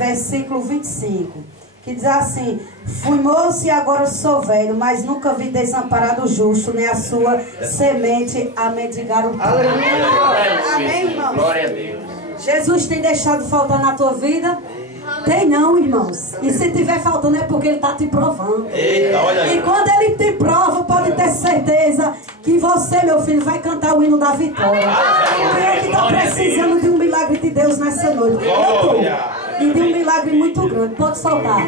versículo 25, que diz assim: fui moço e agora sou velho, mas nunca vi desamparado o justo, nem a sua semente a mendigar o pão. Amém, irmãos? Glória a Deus. Jesus tem deixado faltar na tua vida? Tem não, irmãos. E se tiver faltando é porque Ele está te provando. Eita, olha aí. E quando Ele te prova, pode ter certeza que você, meu filho, vai cantar o hino da vitória. Quem é que está precisando de um milagre de Deus nessa noite? Eu tô. E de um milagre muito grande. Pode soltar.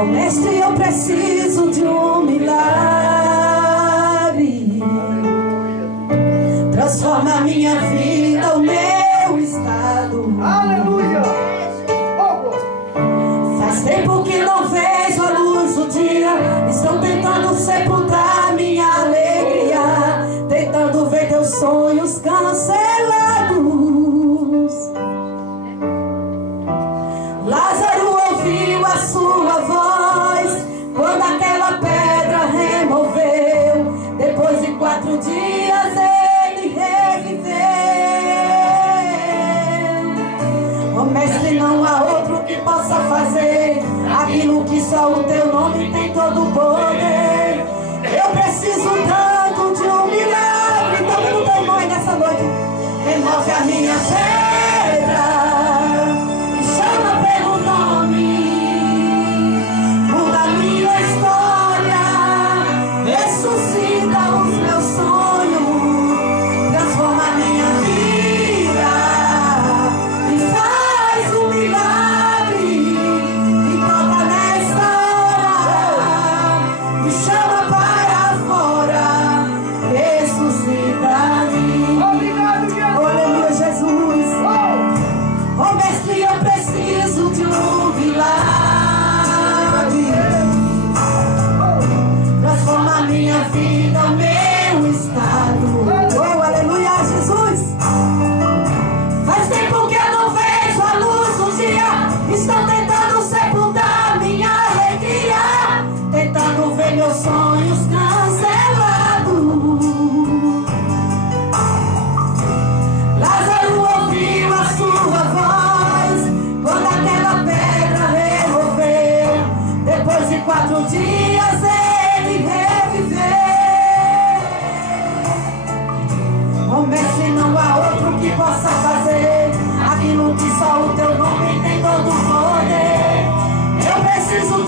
Oh, mestre, eu preciso de um milagre. Transforma a minha vida, o meu estado. Aleluia! Faz tempo que não vejo a luz do dia. Estão tentando sepultar minha alegria, tentando ver teus sonhos cancelados. Lázaro ouviu a sua voz quando aquela pedra removeu. Depois de 4 dias ele reviveu. Oh, mestre, não há outro que possa fazer aquilo que só o teu nome tem todo o poder. Eu preciso tanto de um milagre. Todo mundo tem mãe nessa noite. Remove a minha pedra, me chama pelo nome, muda a minha história, ressuscita os meus sonhos, transforma a minha vida e faz um milagre. Me toca nesta hora, me chama para fora, ressuscita-me. Obrigado, Jesus! Aleluia, Jesus. Oh, mestre, eu preciso de um milagre. Transforma a minha vida, o meu estado. Oh, aleluia, Jesus. Faz tempo que eu não vejo a luz do dia. Estão tentando sepultar minha alegria, tentando ver meus sonhos cancelados. Lázaro ouviu a sua voz quando aquela pedra removeu. Depois de 4 dias ele reviveu. Oh, mestre, não há outro que possa fazer aquilo que só o teu nome tem todo o poder. Eu preciso